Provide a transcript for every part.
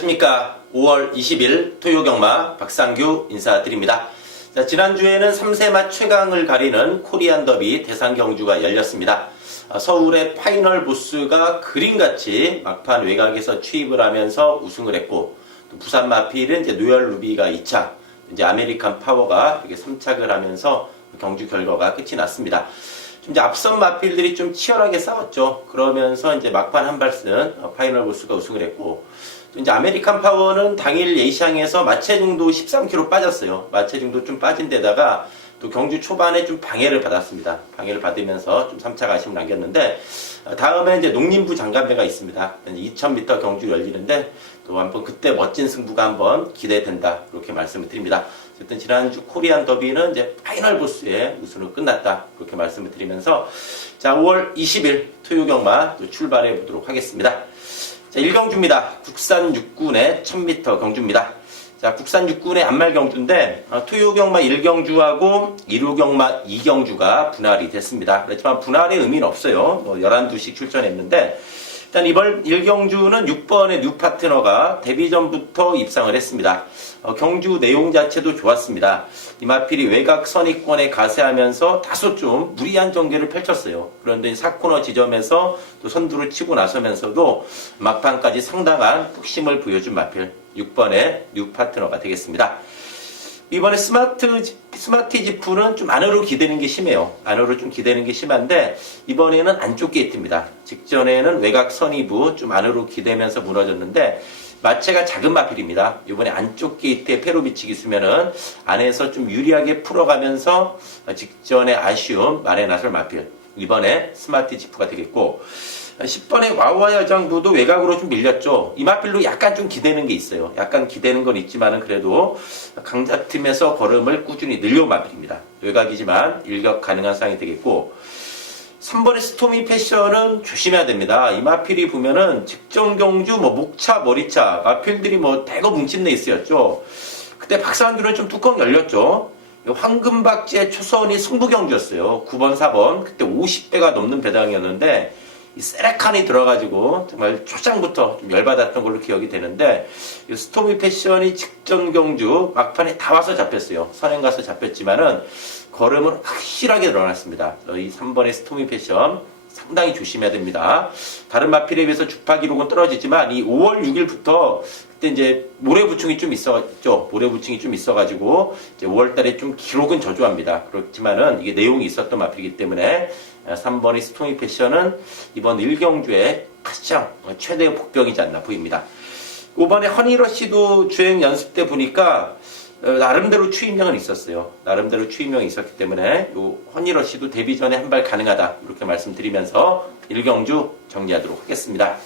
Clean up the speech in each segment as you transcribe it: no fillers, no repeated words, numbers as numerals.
안녕하십니까. 5월 20일 토요경마 박상규 인사드립니다. 자, 지난주에는 3세마 최강을 가리는 코리안 더비 대상 경주가 열렸습니다. 서울의 파이널 보스가 그림같이 막판 외곽에서 취입을 하면서 우승을 했고, 또 부산 마필은 이제 노열 루비가 2차, 이제 아메리칸 파워가 이렇게 3착을 하면서 경주 결과가 끝이 났습니다. 좀 이제 앞선 마필들이 좀 치열하게 싸웠죠. 그러면서 이제 막판 한 발승 파이널 보스가 우승을 했고, 이제 아메리칸 파워는 당일 예시장에서 마체중도 13kg 빠졌어요. 마체중도 좀 빠진 데다가 또 경주 초반에 좀 방해를 받았습니다. 방해를 받으면서 좀 3차 아쉬움을 남겼는데, 다음에 이제 농림부 장관배가 있습니다. 2000m 경주 열리는데 또 한번 그때 멋진 승부가 한번 기대된다, 이렇게 말씀을 드립니다. 어쨌든 지난주 코리안 더비는 이제 파이널 보스의 우승으로 끝났다, 그렇게 말씀을 드리면서, 자, 5월 20일 토요경마 또 출발해 보도록 하겠습니다. 자, 1경주입니다. 국산 육군의 1000m 경주입니다. 자, 국산 육군의 안말 경주인데, 토요경마 1경주하고 1호경마 2경주가 분할이 됐습니다. 그렇지만 분할의 의미는 없어요. 11두씩 출전했는데, 일단 이번 1경주는 6번의 뉴 파트너가 데뷔 전부터 입상을 했습니다. 경주 내용 자체도 좋았습니다. 이마필이 외곽 선입권에 가세하면서 다소 좀 무리한 전개를 펼쳤어요. 그런데 4코너 지점에서 또 선두를 치고 나서면서도 막판까지 상당한 푹심을 보여준 마필 6번의 뉴 파트너가 되겠습니다. 이번에 스마티지프는 좀 안으로 기대는 게 심해요. 안으로 좀 기대는 게 심한데, 이번에는 안쪽 게이트입니다. 직전에는 외곽 선이부 좀 안으로 기대면서 무너졌는데, 마체가 작은 마필입니다. 이번에 안쪽 게이트에 페로비치 기수면은 안에서 좀 유리하게 풀어가면서 직전에 아쉬움 만에 나설 마필. 이번에 스마티지프가 되겠고, 10번의 와우와 여장부도 외곽으로 좀 밀렸죠. 이 마필로 약간 좀 기대는 게 있어요. 약간 기대는 건 있지만은 그래도 강자팀에서 걸음을 꾸준히 늘려온 마필입니다. 외곽이지만 일격 가능한 상황이 되겠고, 3번의 스토미 패션은 조심해야 됩니다. 이 마필이 보면은 직전 경주 목차, 머리차 마필들이 대거 뭉친 레이스였죠. 그때 박상규는 좀 뚜껑 열렸죠. 황금박쥐의 초선이 승부 경주였어요. 9번, 4번 그때 50배가 넘는 배당이었는데, 이 세레칸이 들어가지고 정말 초장부터 좀 열받았던 걸로 기억이 되는데, 이 스토미 패션이 직전 경주 막판에 다 와서 잡혔어요. 선행 가서 잡혔지만은 걸음은 확실하게 늘어났습니다. 이 3번의 스토미 패션 상당히 조심해야 됩니다. 다른 마필에 비해서 주파 기록은 떨어지지만 이 5월 6일부터 그때 이제 모래부충이 좀 있었죠. 모래부충이 좀 있어가지고 이제 5월 달에 좀 기록은 저조합니다. 그렇지만은 이게 내용이 있었던 마필이기 때문에 3번의 스토미 패션은 이번 1경주에 가장 최대의 복병이지 않나 보입니다. 5번의 허니러시도 주행 연습 때 보니까 나름대로 추임력은 있었어요. 나름대로 추임력이 있었기 때문에 요 허니러시도 데뷔 전에 한 발 가능하다, 이렇게 말씀드리면서 1경주 정리하도록 하겠습니다.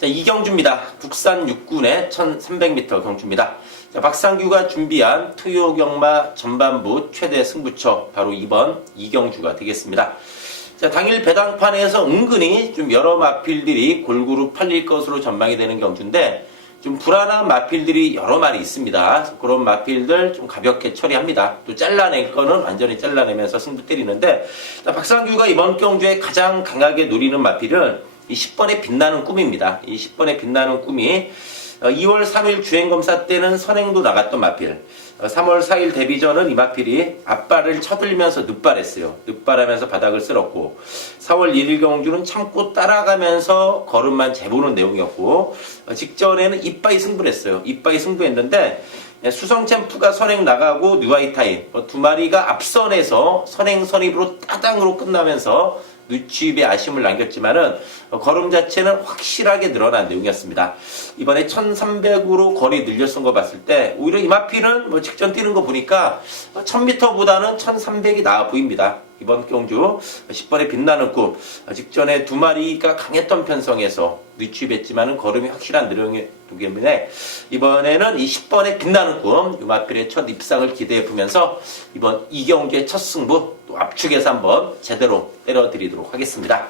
자, 2경주입니다. 국산 육군의 1300m 경주입니다. 자, 박상규가 준비한 토요경마 전반부 최대 승부처, 바로 2번 2경주가 되겠습니다. 자, 당일 배당판에서 은근히 좀 여러 마필들이 골고루 팔릴 것으로 전망이 되는 경주인데, 좀 불안한 마필들이 여러 마리 있습니다. 그런 마필들 좀 가볍게 처리합니다. 또 잘라낼 거는 완전히 잘라내면서 승부 때리는데, 박상규가 이번 경주에 가장 강하게 노리는 마필은 이 10번의 빛나는 꿈입니다. 이 10번의 빛나는 꿈이 2월 3일 주행검사 때는 선행도 나갔던 마필, 3월 4일 데뷔전은 이 마필이 앞발을 쳐들면서 늑발했어요. 늑발하면서 바닥을 쓸었고, 4월 1일 경주는 참고 따라가면서 걸음만 재보는 내용이었고, 직전에는 이빠이 승부를 했어요. 이빠이 승부했는데, 수성 챔프가 선행 나가고 뉴아이타임 두 마리가 앞선에서 선행 선입으로 따당으로 끝나면서 누취입에 아쉬움을 남겼지만은 걸음 자체는 확실하게 늘어난 내용이었습니다. 이번에 1300으로 거리 늘렸은 거 봤을 때 오히려 이 마필은 직전 뛰는 거 보니까 1000m보다는 1300이 나아 보입니다. 이번 경주 10번의 빛나는 꿈, 직전에 두 마리가 강했던 편성에서 누취입했지만은 걸음이 확실한 내용이기 때문에 이번에는 이 10번의 빛나는 꿈, 이 마필의 첫 입상을 기대해 보면서 이번 2경주의 첫 승부 또 압축해서 한번 제대로 때려드리도록 하겠습니다.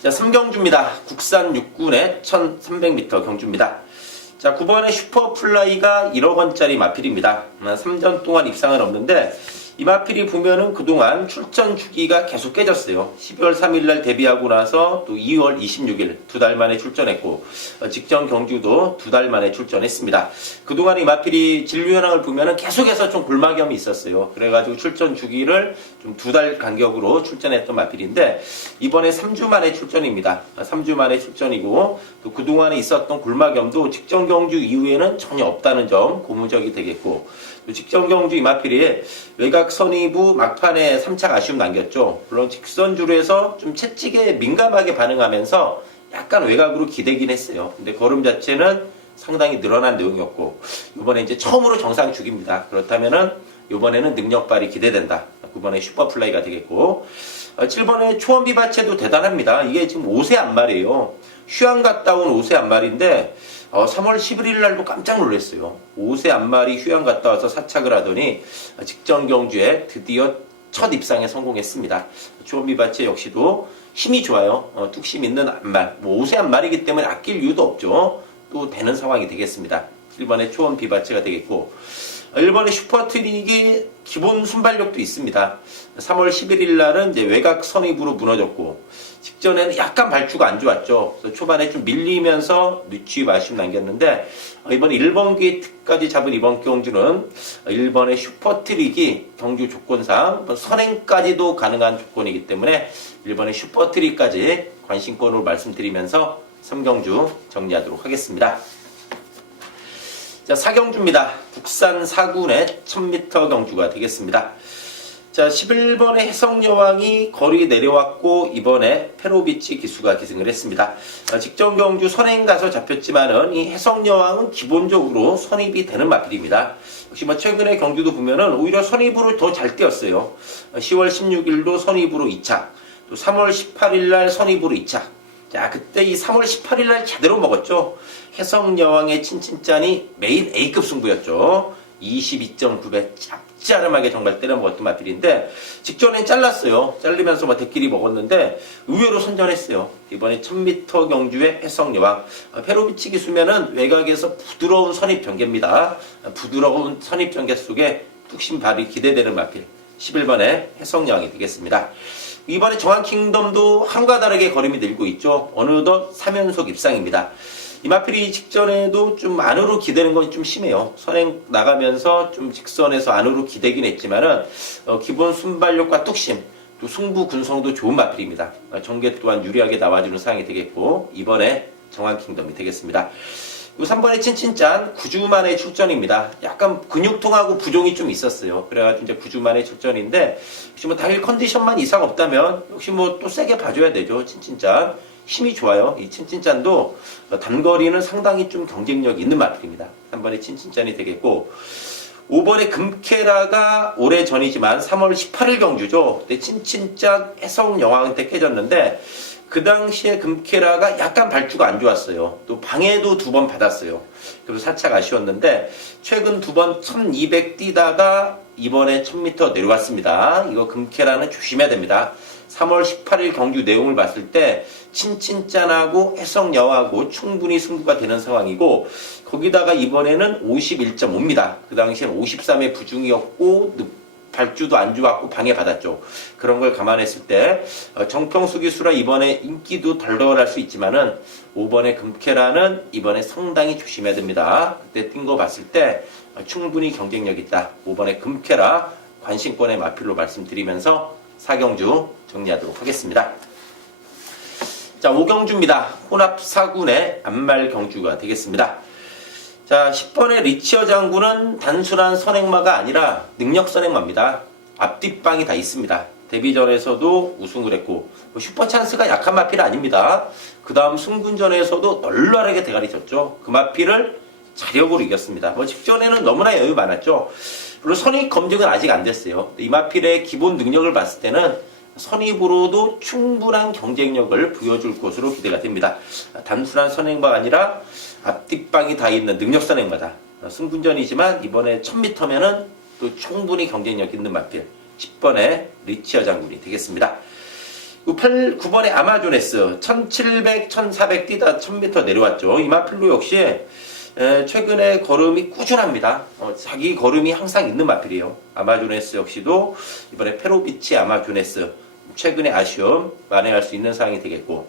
자, 3경주입니다. 국산 육군의 1300m 경주입니다. 자, 9번의 슈퍼플라이가 1억원짜리 마필입니다. 3전 동안 입상은 없는데 이마필이 보면은 그동안 출전 주기가 계속 깨졌어요. 12월 3일 날 데뷔하고 나서 또 2월 26일 2달 만에 출전했고, 직전 경주도 2달 만에 출전했습니다. 그동안 이마필이 진루 현황을 보면은 계속해서 좀 골마겸이 있었어요. 그래가지고 출전 주기를 좀 2달 간격으로 출전했던 마필인데, 이번에 3주 만에 출전입니다. 3주 만에 출전이고, 또 그동안에 있었던 골마겸도 직전 경주 이후에는 전혀 없다는 점 고무적이 되겠고, 직전 경주 이마필이 외곽 선의부 막판에 3착 아쉬움 남겼죠. 물론 직선주로에서 좀 채찍에 민감하게 반응하면서 약간 외곽으로 기대긴 했어요. 근데 걸음 자체는 상당히 늘어난 내용이었고, 이번에 이제 처음으로 정상 주기입니다. 그렇다면은 이번에는 능력 발휘 기대된다. 9번에 슈퍼플라이가 되겠고, 7번에 초원비바체도 대단합니다. 이게 지금 5세 안말이에요. 휴양 갔다 온 5세 안말인데 3월 11일 날도 깜짝 놀랐어요. 5세 안말이 휴양 갔다 와서 사착을 하더니 직전 경주에 드디어 첫 입상에 성공했습니다. 초원비바체 역시도 힘이 좋아요. 뚝심 있는 안말. 5세 안말이기 때문에 아낄 이유도 없죠. 또 되는 상황이 되겠습니다. 1번에 초원비바체가 되겠고, 1번에 슈퍼트릭이 기본 순발력도 있습니다. 3월 11일 날은 이제 외곽 선입으로 무너졌고, 직전에는 약간 발주가 안 좋았죠. 그래서 초반에 좀 밀리면서 늦추입 아쉬움 남겼는데, 이번 1번 게이트까지 잡은 이번 경주는 1번의 슈퍼트릭이 경주 조건상 선행까지도 가능한 조건이기 때문에 1번의 슈퍼트릭까지 관심권으로 말씀드리면서 3경주 정리하도록 하겠습니다. 자, 4경주입니다. 국산 4군의 1000m 경주가 되겠습니다. 자, 11번의 해성여왕이 거리 내려왔고, 이번에 페로비치 기수가 기승을 했습니다. 직전 경주 선행 가서 잡혔지만은 이 해성여왕은 기본적으로 선입이 되는 마필입니다. 역시 뭐 최근의 경주도 보면은 오히려 선입으로 더 잘 뛰었어요. 10월 16일도 선입으로 2착, 또 3월 18일 날 선입으로 2착. 자, 그때 이 3월 18일 날 제대로 먹었죠. 해성여왕의 친친짠이 메인 A급 승부였죠. 22.9배 짭짤하게 정말 때려 먹었던 마필인데, 직전엔 잘랐어요. 잘리면서 뭐 대끼리 먹었는데 의외로 선전했어요. 이번에 1000m 경주의 해성여왕. 페로비치 기수면은 외곽에서 부드러운 선입 전개입니다. 부드러운 선입 전개 속에 뚝심 발이 기대되는 마필. 11번의 해성여왕이 되겠습니다. 이번에 정한킹덤도 한과 다르게 걸음이 늘고 있죠. 어느덧 3연속 입상입니다. 이 마필이 직전에도 좀 안으로 기대는 건 좀 심해요. 선행 나가면서 좀 직선에서 안으로 기대긴 했지만은 기본 순발력과 뚝심, 또 승부 군성도 좋은 마필입니다. 전개 또한 유리하게 나와주는 상황이 되겠고, 이번에 정한킹덤이 되겠습니다. 3번의 친친짠 9주 만에 출전입니다. 약간 근육통하고 부종이 좀 있었어요. 그래가지고 이제 9주 만에 출전인데, 혹시 뭐 당일 컨디션만 이상 없다면 역시 뭐 또 세게 봐줘야 되죠. 친친짠 힘이 좋아요. 이 친친짠도 단거리는 상당히 좀 경쟁력 있는 마필입니다. 3번의 친친짠이 되겠고, 5번의 금케라가 오래 전이지만 3월 18일 경주죠. 그때 친친짠 해성여왕 때 깨졌는데, 그 당시에 금케라가 약간 발주가 안 좋았어요. 또 방해도 2번 받았어요. 그래서 살짝 아쉬웠는데, 최근 2번 1200 뛰다가 이번에 1000m 내려왔습니다. 이거 금케라는 조심해야 됩니다. 3월 18일 경주 내용을 봤을 때 친친짠하고 해성여왕하고 충분히 승부가 되는 상황이고, 거기다가 이번에는 51.5입니다. 그 당시에는 53의 부중이었고 발주도 안 좋았고 방해받았죠. 그런 걸 감안했을 때 정평수 기수라 이번에 인기도 덜덜할 수 있지만은 5번의 금케라는 이번에 상당히 조심해야 됩니다. 그때 뛴 거 봤을 때 충분히 경쟁력 있다. 5번의 금케라 관심권의 마필로 말씀드리면서 4경주 정리하도록 하겠습니다. 자, 5경주입니다. 혼합 4군의 안말 경주가 되겠습니다. 자, 10번의 리치어 장군은 단순한 선행마가 아니라 능력 선행마입니다. 앞뒷방이 다 있습니다. 데뷔전에서도 우승을 했고, 슈퍼찬스가 약한 마필 아닙니다. 그 다음 승군전에서도 널널하게 대가리 쳤죠. 그 마필을 자력으로 이겼습니다. 직전에는 너무나 여유 많았죠. 그리고 선입 검증은 아직 안 됐어요. 이 마필의 기본 능력을 봤을 때는 선입으로도 충분한 경쟁력을 보여줄 것으로 기대가 됩니다. 단순한 선행마가 아니라 앞뒷방이 다 있는 능력 선행마다. 승군전이지만 이번에 1000m면은 또 충분히 경쟁력 있는 마필 10번의 리치어 장군이 되겠습니다. 9번의 아마조네스 1700, 1400 뛰다 1000m 내려왔죠. 이 마필로 역시 최근에 걸음이 꾸준합니다. 자기 걸음이 항상 있는 마필이에요. 아마존에스 역시도 이번에 페로비치 아마존에스 최근에 아쉬움 만회할 수 있는 상황이 되겠고,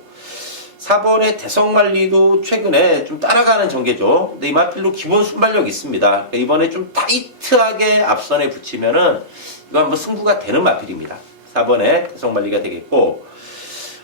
4번의 대성말리도 최근에 좀 따라가는 전개죠. 근데 이 마필도 기본 순발력이 있습니다. 그러니까 이번에 좀 타이트하게 앞선에 붙이면은 이거 한번 승부가 되는 마필입니다. 4번에 대성말리가 되겠고,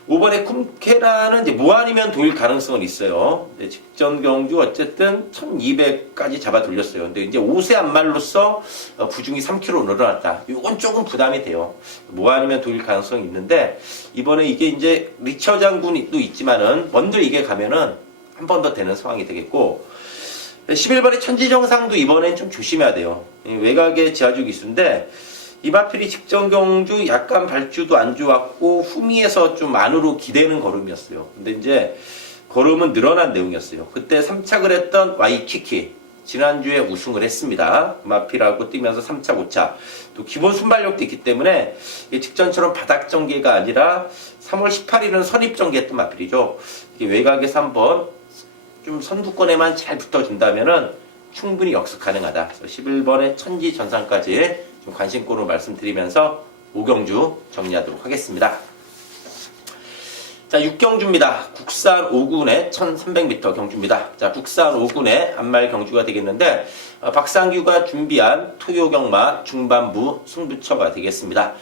5번에 쿰케라는 이제 무한이면 도일 가능성은 있어요. 직전 경주 어쨌든 1200까지 잡아 돌렸어요. 근데 이제 5세 안말로서 부중이 3kg 늘어났다. 이건 조금 부담이 돼요. 무한이면 도일 가능성이 있는데, 이번에 이게 이제 리처 장군도 있지만은 먼저 이게 가면은 한 번 더 되는 상황이 되겠고, 11번에 천지정상도 이번엔 좀 조심해야 돼요. 외곽에 지하주 기수인데, 이 마필이 직전 경주 약간 발주도 안 좋았고 후미에서 좀 안으로 기대는 걸음이었어요. 근데 이제 걸음은 늘어난 내용이었어요. 그때 3착을 했던 와이키키 지난주에 우승을 했습니다. 마필하고 뛰면서 3차, 5차 또 기본 순발력도 있기 때문에 직전처럼 바닥 전개가 아니라 3월 18일은 선입 전개했던 마필이죠. 외곽에서 한번 좀 선두권에만 잘 붙어준다면은 충분히 역습 가능하다. 11번의 천지 전상까지 좀 관심고로 말씀드리면서 5경주 정리하도록 하겠습니다. 자, 6경주입니다. 국산 5군의 1300m 경주입니다. 자, 국산 5군의 안말 경주가 되겠는데, 박상규가 준비한 토요경마 중반부 승부처가 되겠습니다.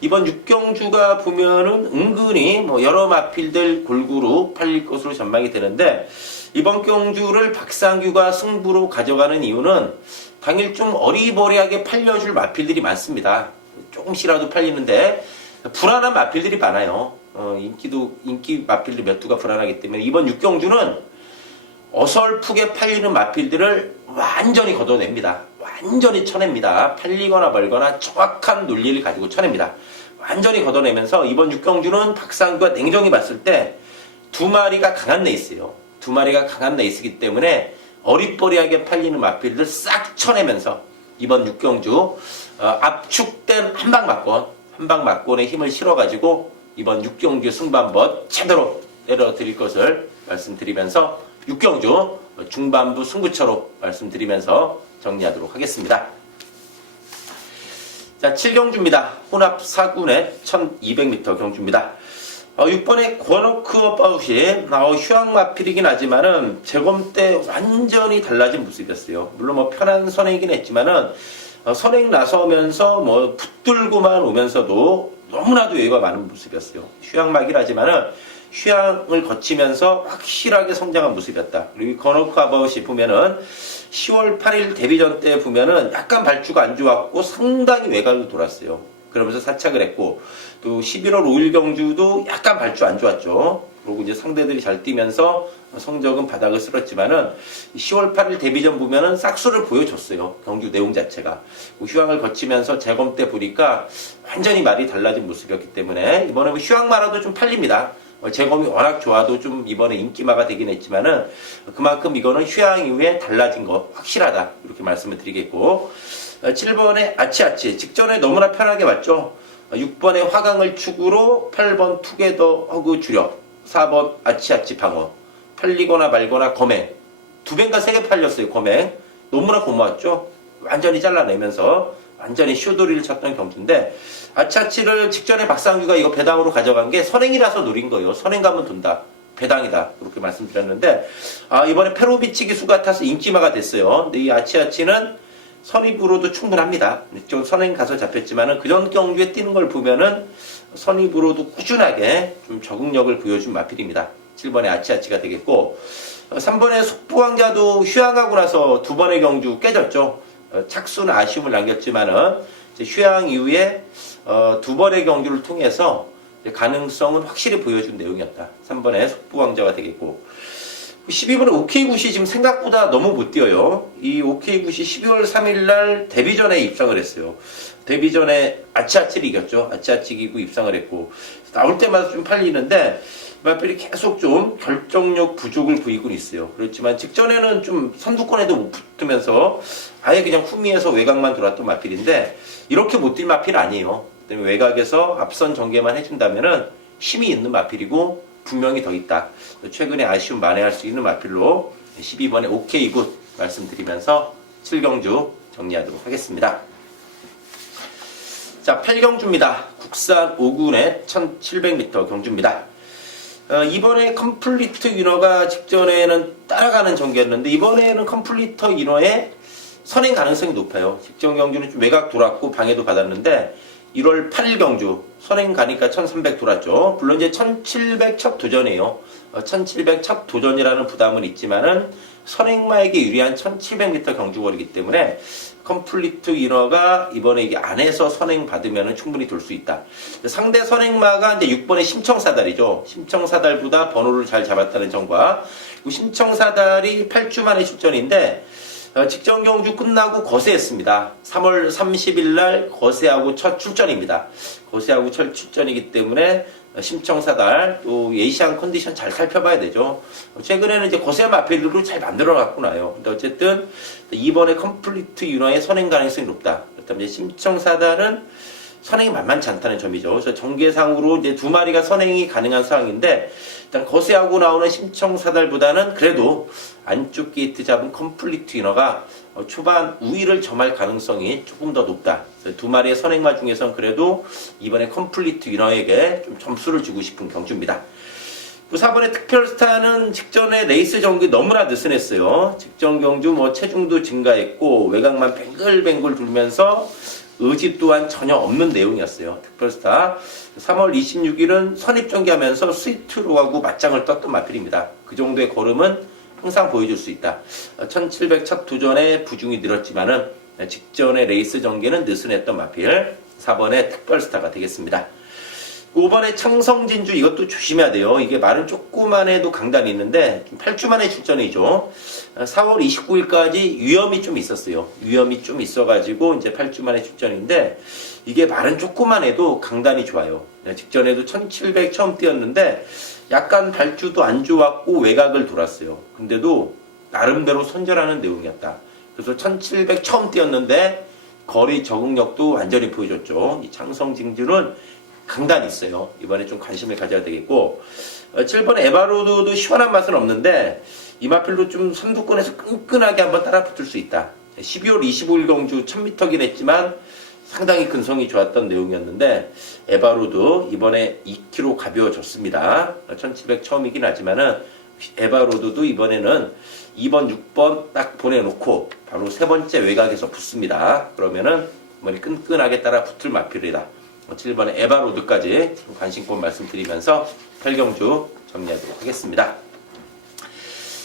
이번 6경주가 보면은 은근히 뭐 여러 마필들 골고루 팔릴 것으로 전망이 되는데, 이번 경주를 박상규가 승부로 가져가는 이유는 당일 좀 어리버리하게 팔려줄 마필들이 많습니다. 조금씩이라도 팔리는데 불안한 마필들이 많아요. 인기 마필들 몇 두가 불안하기 때문에 이번 6경주는 어설프게 팔리는 마필들을 완전히 걷어냅니다. 완전히 쳐냅니다. 팔리거나 말거나 정확한 논리를 가지고 쳐냅니다. 완전히 걷어내면서 이번 6경주는 박상규가 냉정히 봤을 때 두 마리가 강한 레이스예요. 두 마리가 강한 레이스이기 때문에 어리버리하게 팔리는 마필들 싹 쳐내면서 이번 6경주 압축된 한방막권에 힘을 실어가지고 이번 6경주 승부 한번 제대로 내려드릴 것을 말씀드리면서 6경주 중반부 승부처로 말씀드리면서 정리하도록 하겠습니다. 자, 7경주입니다. 혼합 4군의 1200m 경주입니다. 6번의 권오크 어바웃이 휴양마필이긴 하지만은 재검 때 완전히 달라진 모습이었어요. 물론 뭐 편한 선행이긴 했지만은 선행 나서면서 뭐 붙들고만 오면서도 너무나도 여유가 많은 모습이었어요. 휴양마긴 하지만은 휴양을 거치면서 확실하게 성장한 모습이었다. 그리고 권오크 어바웃이 보면은 10월 8일 데뷔전 때 보면은 약간 발주가 안 좋았고 상당히 외곽으로 돌았어요. 그러면서 사착을 했고, 또 11월 5일 경주도 약간 발주 안 좋았죠. 그리고 이제 상대들이 잘 뛰면서 성적은 바닥을 쓸었지만은 10월 8일 데뷔전 보면은 싹수를 보여줬어요. 경주 내용 자체가. 휴양을 거치면서 재검 때 보니까 완전히 말이 달라진 모습이었기 때문에 이번에 휴양마라도 좀 팔립니다. 재검이 워낙 좋아도 좀 이번에 인기마가 되긴 했지만은 그만큼 이거는 휴양 이후에 달라진 거 확실하다. 이렇게 말씀을 드리겠고, 7번의 아치아치 직전에 너무나 편하게 맞죠. 6번의 화강을 축으로 8번 투게더 허그 주력, 4번 아치아치 방어, 팔리거나 말거나 검행, 두 배인가 세 개 팔렸어요. 검행 너무나 고마웠죠. 완전히 잘라내면서 완전히 쇼도리를 쳤던 경주인데, 아치아치를 직전에 박상규가 이거 배당으로 가져간 게 선행이라서 노린 거예요. 선행 가면 돈다, 배당이다, 그렇게 말씀드렸는데, 이번에 페로비치 기수 같아서 인기마가 됐어요. 근데 이 아치아치는 선입으로도 충분합니다. 좀 선행 가서 잡혔지만은 그전 경주에 뛰는 걸 보면은 선입으로도 꾸준하게 좀 적응력을 보여준 마필입니다. 7번의 아치아치가 되겠고, 3번의 속보왕자도 휴양하고 나서 두 번의 경주 깨졌죠. 착수는 아쉬움을 남겼지만은 휴양 이후에 두 번의 경주를 통해서 가능성은 확실히 보여준 내용이었다. 3번의 속보왕자가 되겠고, 12번에 OK굿이 지금 생각보다 너무 못 뛰어요. 이 OK굿이 12월 3일날 데뷔전에 입상을 했어요. 데뷔전에 아치아치를 이겼죠. 아치아치 이기고 입상을 했고, 나올 때마다 좀 팔리는데 마필이 계속 좀 결정력 부족을 보이고 있어요. 그렇지만 직전에는 좀 선두권에도 못 붙으면서 아예 그냥 후미에서 외곽만 돌았던 마필인데, 이렇게 못 뛸 마필은 아니에요. 그다음에 외곽에서 앞선 전개만 해준다면은 힘이 있는 마필이고 분명히 더 있다. 최근에 아쉬움 만회할 수 있는 마필로 12번에 OK굿 말씀드리면서 7경주 정리하도록 하겠습니다. 자, 8경주입니다. 국산 5군의 1700m 경주입니다. 이번에 컴플리트 위너가 직전에는 따라가는 전개였는데 이번에는 컴플리터 위너의 선행 가능성이 높아요. 직전 경주는 좀 외곽 돌았고 방해도 받았는데 1월 8일 경주 선행 가니까 1300 돌았죠. 물론 이제 1700 첫 도전이에요. 1700 첫 도전이라는 부담은 있지만은 선행마에게 유리한 1700m 경주거리이기 때문에 컴플리트 위너가 이번에 이게 안에서 선행 받으면 충분히 돌 수 있다. 상대 선행마가 이제 6번의 심청사달이죠. 심청사달보다 번호를 잘 잡았다는 점과 심청사달이 8주 만에 출전인데 직전 경주 끝나고 거세했습니다. 3월 30일 날 거세하고 첫 출전입니다. 거세하고 첫 출전이기 때문에 심청사달 또 예시한 컨디션 잘 살펴봐야 되죠. 최근에는 이제 거세 마필로 잘 만들어 갖고 나요. 근데 어쨌든 이번에 컴플리트 위너의 선행 가능성이 높다. 그렇다면 이제 심청사달은 선행이 만만치 않다는 점이죠. 그래서 전개상으로 이제 두 마리가 선행이 가능한 상황인데 일단 거세하고 나오는 심청사달보다는 그래도 안쪽 게이트 잡은 컴플리트 위너가 초반 우위를 점할 가능성이 조금 더 높다. 두 마리의 선행마 중에선 그래도 이번에 컴플리트 위너에게 좀 점수를 주고 싶은 경주입니다. 4번의 특별스타는 직전에 레이스 전기 너무나 느슨했어요. 직전 경주 뭐 체중도 증가했고 외곽만 뱅글뱅글 돌면서 의지 또한 전혀 없는 내용이었어요. 특별스타 3월 26일은 선입전개하면서 스위트로하고 맞짱을 떴던 마필입니다. 그 정도의 걸음은 항상 보여줄 수 있다. 1700 첫 도전에 부중이 늘었지만은 직전의 레이스 전개는 느슨했던 마필 4번의 특별스타가 되겠습니다. 5번의 창성진주 이것도 조심해야 돼요. 이게 말은 조그만 해도 강단이 있는데 8주 만에 출전이죠. 4월 29일까지 위험이 좀 있었어요. 위험이 좀 있어가지고 이제 8주 만에 출전인데 이게 말은 조그만 해도 강단이 좋아요. 직전에도 1700 처음 뛰었는데 약간 발주도 안 좋았고 외곽을 돌았어요. 근데도 나름대로 선전하는 내용이었다. 그래서 1700 처음 뛰었는데 거리 적응력도 완전히 보여줬죠. 이 창성진주는 강단이 있어요. 이번에 좀 관심을 가져야 되겠고 7번 에바로드도 시원한 맛은 없는데 이 마필로 좀 선두권에서 끈끈하게 한번 따라 붙을 수 있다. 12월 25일 경주 1000m긴 했지만 상당히 근성이 좋았던 내용이었는데 에바로드 이번에 2kg 가벼워졌습니다. 1700 처음이긴 하지만은 에바로드도 이번에는 2번, 6번 딱 보내놓고 바로 세 번째 외곽에서 붙습니다. 그러면은 머리 끈끈하게 따라 붙을 마필이다. 7번의 에바로드까지 관심권 말씀드리면서 8경주 정리하도록 하겠습니다.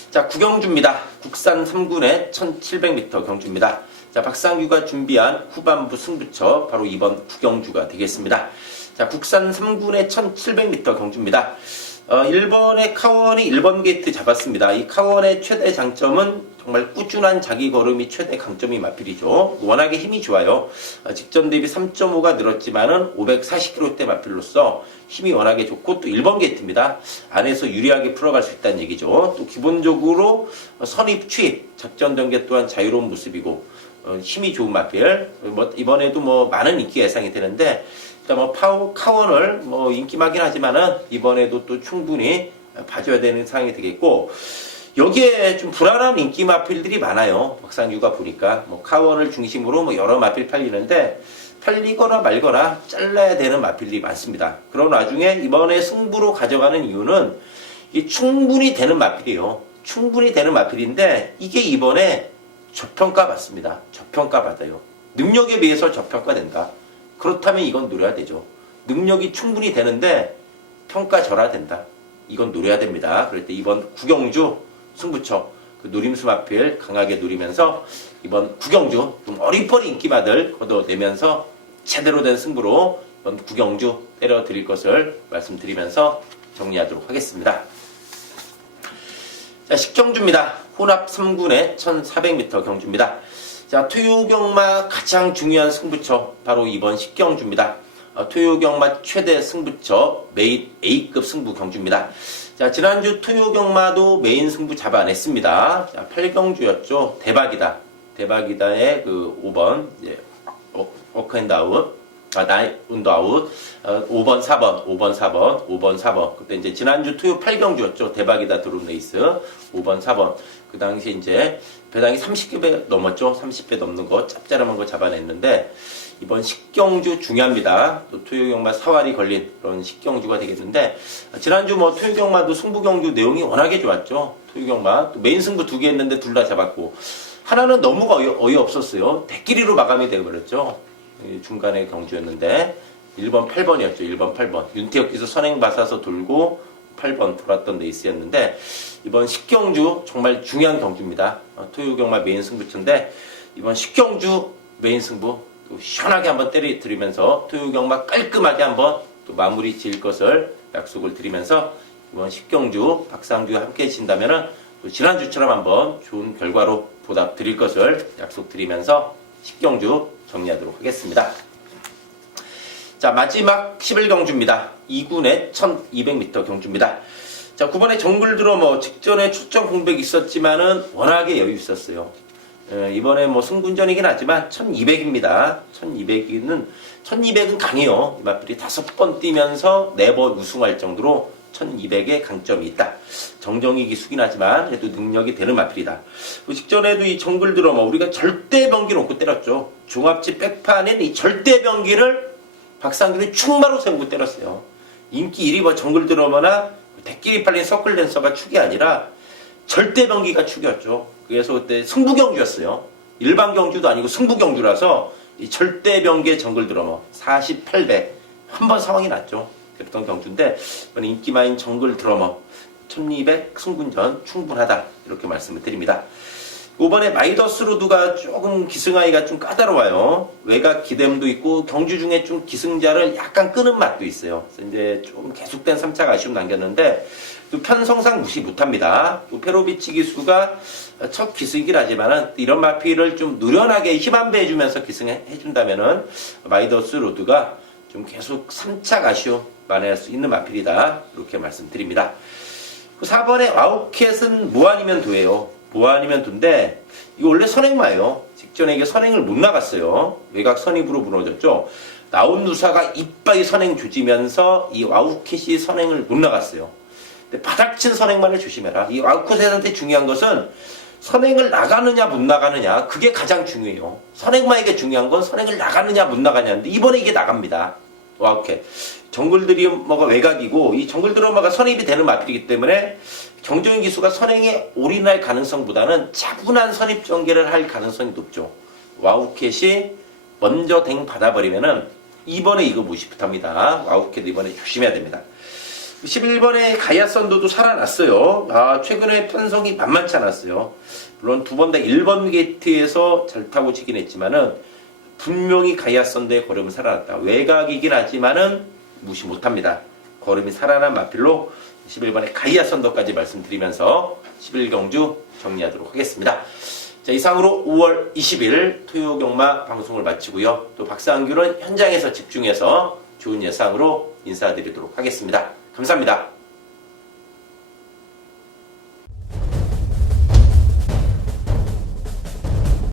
자, 9경주입니다. 국산 3군의 1700m 경주입니다. 자, 박상규가 준비한 후반부 승부처 바로 이번 9경주가 되겠습니다. 자, 국산 3군의 1700m 경주입니다. 1번의 카원이 1번 게이트 잡았습니다. 이 카원의 최대 장점은 정말 꾸준한 자기 걸음이 최대 강점이 마필이죠. 워낙에 힘이 좋아요. 직전 대비 3.5가 늘었지만은 540kg대 마필로서 힘이 워낙에 좋고 또 1번 게이트입니다. 안에서 유리하게 풀어갈 수 있다는 얘기죠. 또 기본적으로 선입, 추입, 작전 전개 또한 자유로운 모습이고 힘이 좋은 마필. 이번에도 많은 인기가 예상이 되는데 카원을 인기마긴 하지만은 이번에도 또 충분히 봐줘야 되는 상황이 되겠고 여기에 좀 불안한 인기 마필들이 많아요. 박상규가 보니까 카원을 중심으로 여러 마필 팔리는데 팔리거나 말거나 잘라야 되는 마필들이 많습니다. 그런 와중에 이번에 승부로 가져가는 이유는 이게 충분히 되는 마필이에요. 충분히 되는 마필인데 이게 이번에 저평가 받습니다. 저평가 받아요. 능력에 비해서 저평가된다. 그렇다면 이건 노려야 되죠. 능력이 충분히 되는데 평가절하된다. 이건 노려야 됩니다. 그럴 때 이번 9경주 승부처 그 노림수 마필 강하게 노리면서 이번 9경주 좀 어리버리 인기마들 걷어내면서 제대로 된 승부로 이번 9경주 때려드릴 것을 말씀드리면서 정리하도록 하겠습니다. 자, 10경주입니다. 혼합 3군의 1400m 경주입니다. 자, 토요경마 가장 중요한 승부처 바로 이번 10경주입니다. 토요경마 최대 승부처 메인 A급 승부 경주입니다. 자, 지난주 토요경마도 메인 승부 잡아냈습니다. 자, 8경주였죠. 대박이다. 대박이다의 그 5번 워크앤다운 나이운드아웃 5번 4번 5번 4번 5번 4번 그때 이제 지난주 토요 8경주였죠. 대박이다 드론 레이스 5번 4번 그 당시 이제 배당이 30배 넘었죠. 30배 넘는 거 짭짤한 거 잡아냈는데 이번 식경주 중요합니다. 또 토요경마 사활이 걸린 그런 식경주가 되겠는데 지난주 뭐 토요경마도 승부경주 내용이 워낙에 좋았죠. 토요경마 또 메인 승부 2개 했는데 둘 다 잡았고 하나는 너무 어이없었어요. 대끼리로 마감이 되어버렸죠. 중간에 경주였는데 1번 8번이었죠. 1번 8번 윤태혁 기수 선행 받아서 돌고 8번 돌았던 레이스였는데 이번 식경주 정말 중요한 경주입니다. 토요경마 메인 승부처인데 이번 식경주 메인 승부 또 시원하게 한번 때려드리면서 토요경마 깔끔하게 한번 또 마무리 지을 것을 약속을 드리면서 이번 식경주 박상규와 함께 해주신다면은 또 지난주처럼 한번 좋은 결과로 보답 드릴 것을 약속드리면서 식경주 정리하도록 하겠습니다. 자, 마지막 11경주입니다. 2군의 1200m 경주입니다. 자, 9번에 정글 드러머 직전에 출전 공백이 있었지만은 워낙에 여유 있었어요. 이번에 뭐 승군전이긴 하지만 1200입니다. 1200은 강해요. 이 마필이 5번 뛰면서 4번 우승할 정도로 1200의 강점이 있다. 정정이 기수긴 하지만 그래도 능력이 되는 마필이다. 그 직전에도 이 정글 드러머 우리가 절대 병기 놓고 때렸죠. 종합지 백판인 이 절대 병기를 박상균이 충마로 세우고 때렸어요. 인기 1위 정글 드러머나 대끼리 팔린 서클 댄서가 축이 아니라 절대 병기가 축이었죠. 그래서 그때 승부경주였어요. 일반 경주도 아니고 승부경주라서 이 절대 병기의 정글 드러머 4800 한 번 상황이 났죠. 그랬던 경주인데 이번 인기 많은 정글 드러머 1200 승군전 충분하다 이렇게 말씀을 드립니다. 이번에 마이더스 로드가 조금 기승하기가 좀 까다로워요. 외곽 기댐도 있고 경주 중에 좀 기승자를 약간 끄는 맛도 있어요. 그래서 이제 좀 계속된 3차가 아쉬움 남겼는데 또 편성상 무시 못합니다. 또 페로비치 기수가 첫 기승이긴 하지만은 이런 마피를 좀 노련하게 힘 안 배해주면서 기승해준다면은 마이더스 로드가 좀 계속 3차 아쉬움 만회할 수 있는 마필이다 이렇게 말씀드립니다. 4번에 와우캣은 뭐 아니면 도예요. 뭐 아니면 도인데 이거 원래 선행마예요. 직전에 이게 선행을 못 나갔어요. 외곽 선입으로 무너졌죠. 나온 누사가 이빨이 선행 조지면서 이 와우캣이 선행을 못 나갔어요. 근데 바닥친 선행만을 조심해라. 이 와우캣한테 중요한 것은 선행을 나가느냐 못 나가느냐 그게 가장 중요해요. 선행마에게 중요한 건 선행을 나가느냐 못 나가냐인데 이번에 이게 나갑니다. 와우캣 정글 드러머가 외곽이고 이 정글 드러머가 선입이 되는 마필이기 때문에 경정인 기수가 선행에 올인할 가능성보다는 차분한 선입 전개를 할 가능성이 높죠. 와우캣이 먼저 댕 받아버리면은 이번에 이거 무시부터합니다. 와우캣 이번에 조심해야 됩니다. 11번에 가야선도도 살아났어요. 최근에 편성이 만만치 않았어요. 물론 두 번 다 1번 게이트에서 잘 타고 지긴 했지만은 분명히 가야선도의 걸음은 살아났다. 외곽이긴 하지만은 무시 못합니다. 걸음이 살아난 마필로 11번에 가야선도까지 말씀드리면서 11경주 정리하도록 하겠습니다. 자, 이상으로 5월 20일 토요경마 방송을 마치고요. 또 박상규는 현장에서 집중해서 좋은 예상으로 인사드리도록 하겠습니다. 감사합니다.